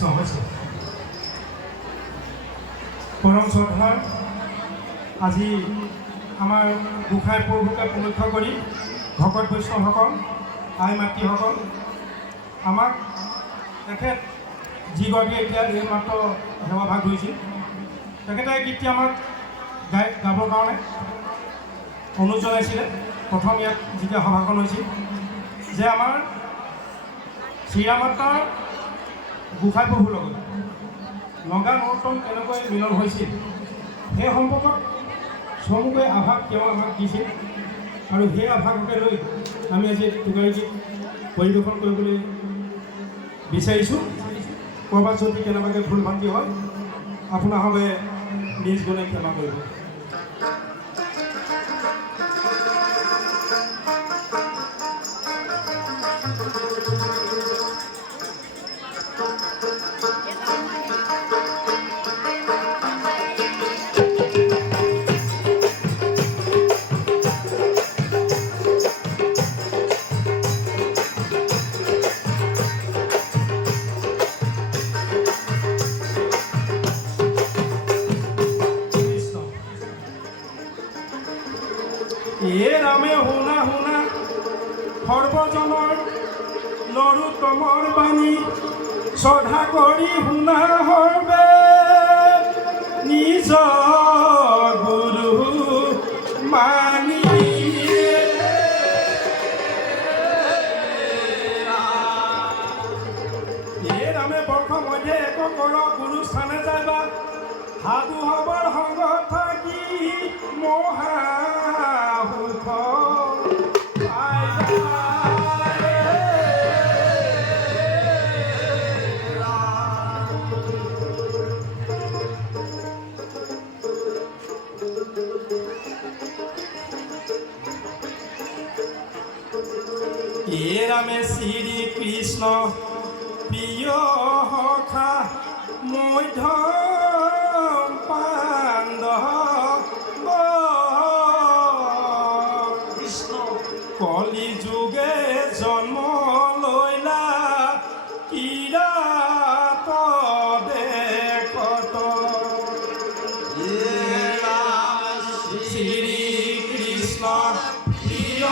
কৃষ্ণ হৈছে পৰম শ্ৰদ্ধাৰ আজি আমাৰ গোসাঁই প্ৰভুকে উপলক্ষ কৰি ভকত বৈষ্ণৱসকল আই মাতৃসকল আমাক তেখেত যিগৰাকীয়ে এতিয়া এইমাত্ৰ সেৱাভাগ ধৰিছিল তেখেতে গীতটি আমাক গাবৰ কাৰণে অনুৰোধ জনাইছিলে। প্ৰথম ইয়াত যেতিয়া সভাখন হৈছিল যে আমাৰ শ্ৰীৰামাত্ৰাৰ গোসাঁই প্ৰভুৰ লগত নগা নৰোত্তম কেনেকৈ মিলন হৈছিল সেই সম্পৰ্কত চমুকৈ আভাস তেওঁ আমাক দিছিল আৰু সেই আভাসকে লৈ আমি আজি টোকাৰী গীত পৰিৱেশন কৰিবলৈ বিচাৰিছোঁ। ক'ৰবাত যদি কেনেবাকৈ ভুল ভ্ৰান্তি হয় আপোনাৰ বাবে নিজ গুণে ক্ষমা কৰিব। এ ৰামে শুনা শুনা সৰ্বজনৰ নৰোত্তমৰ বাণী শ্ৰদ্ধা কৰি শুনা সৰ্বে নিজ গুৰু মানি। এ ৰামে বৰ্ষ মধ্যে এক কৰ গুৰু স্থানে যাবা সাধু হবৰ সংগত থাকি মহা এ ৰামে শ্ৰী কৃষ্ণ প্ৰিয় সখা মধ্য পাণ্ডৱ কৃষ্ণ কলি যুগে জন্ম লৈলা কিৰাত দেশত শ্ৰী কৃষ্ণ প্ৰিয়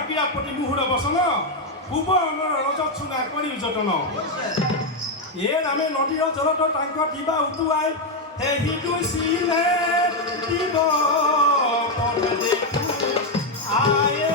আকিৰা প্ৰতি মুহুৰ বচন শুভ অনৰ ৰজত চুঙা কৰি যতন এ ৰামে নদীৰ জলত টাংক দিবা উটুৱাই সেহিটো চিলে দিব পথে দেখো আয়ে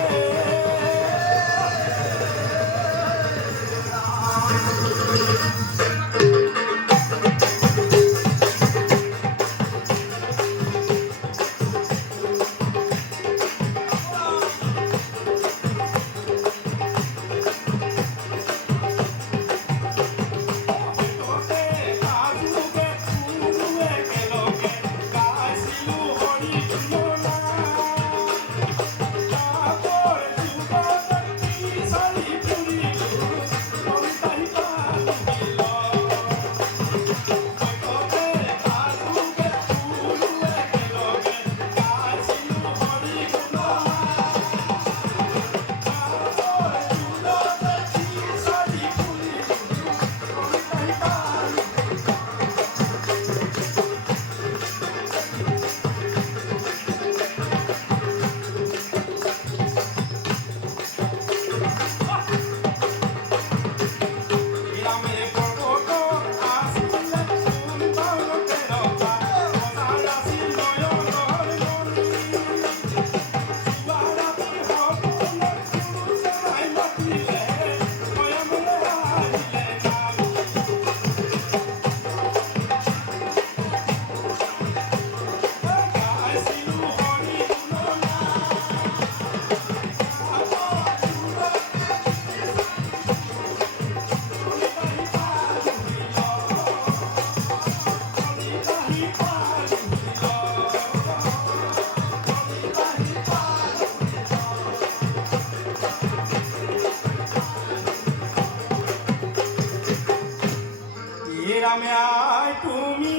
রামে আয় তুমি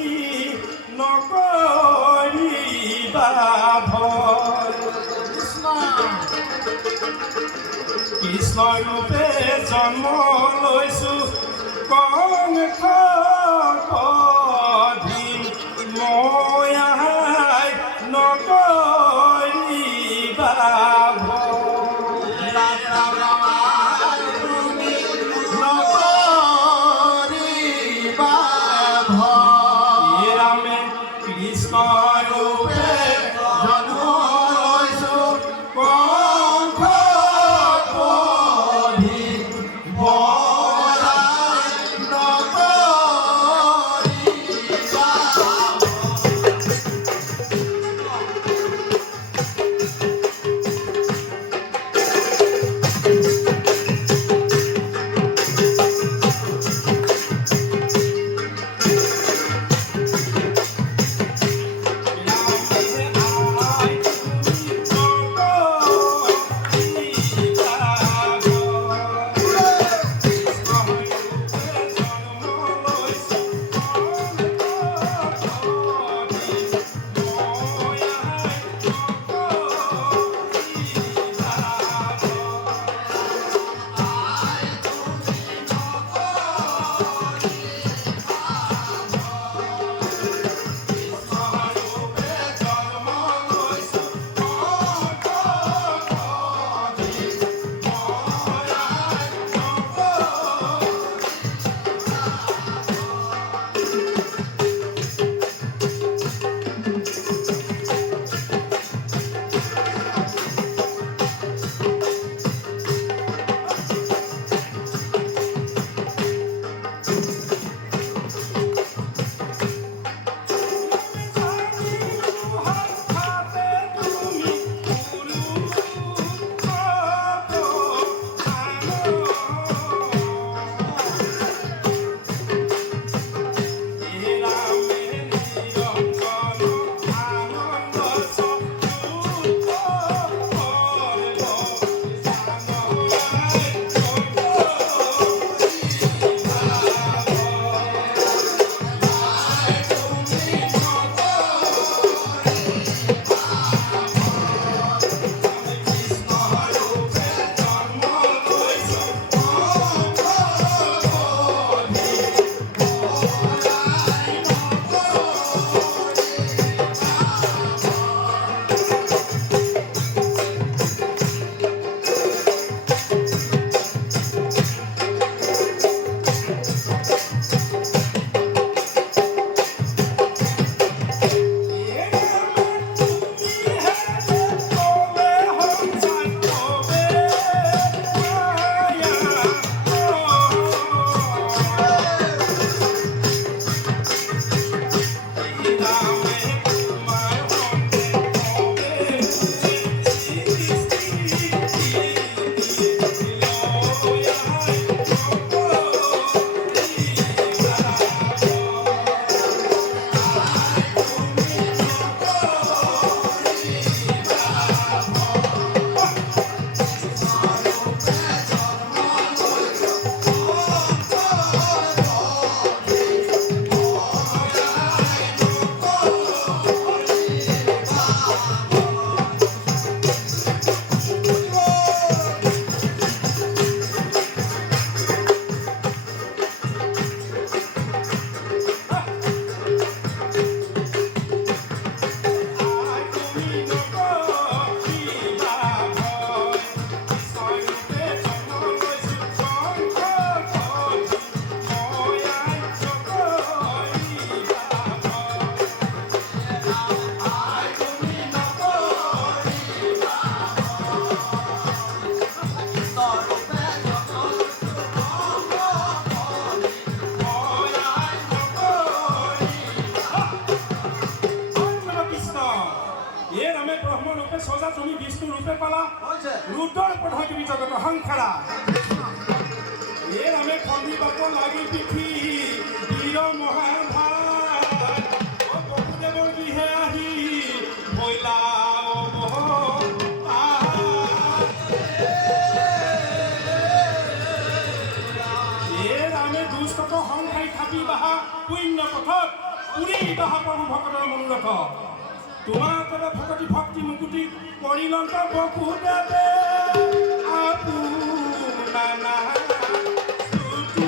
নকরিবা ভয় কৃষ্ণ ৰূপে জন্ম লৈছো কম খপধি মই আই নকৰিবা রূপে সজা তুমি বিষ্ণু রূপে পালা রুদ্র পদ্ধতি জগত সংসারা এ রামে খন্দি বাপ লাগি পিঠি বীর মহাভাত ও বহুদেৱৰ গৃহে আহি ভৈলা দুষ্টত সংসাৰী থাপি বাহা পুণ্য পথত পুৰী বাহা প্ৰভু ভকতৰ মনোৰথ তোমাৰ তলে ভকতি ভক্তি মুকুতি পৰিণত বসুদেৱে আপোনাৰ স্তুতি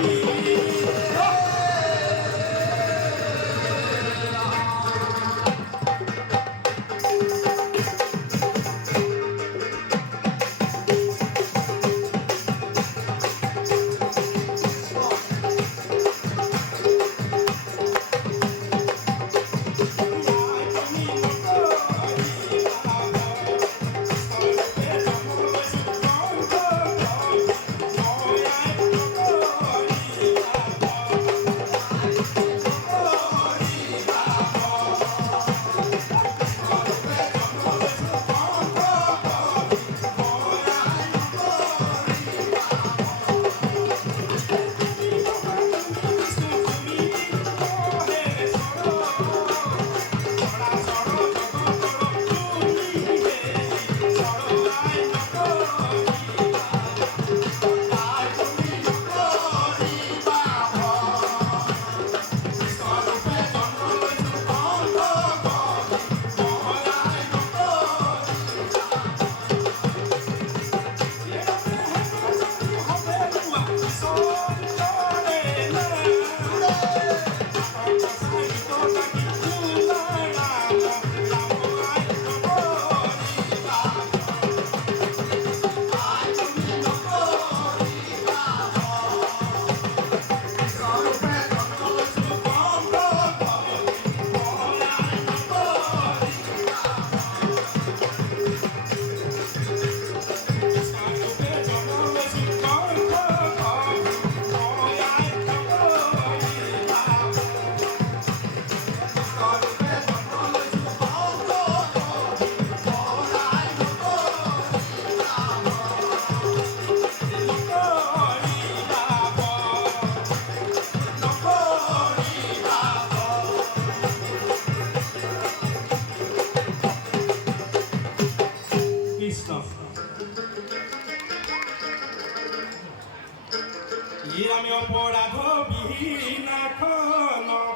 আমি অপরাধ বিহীনাখন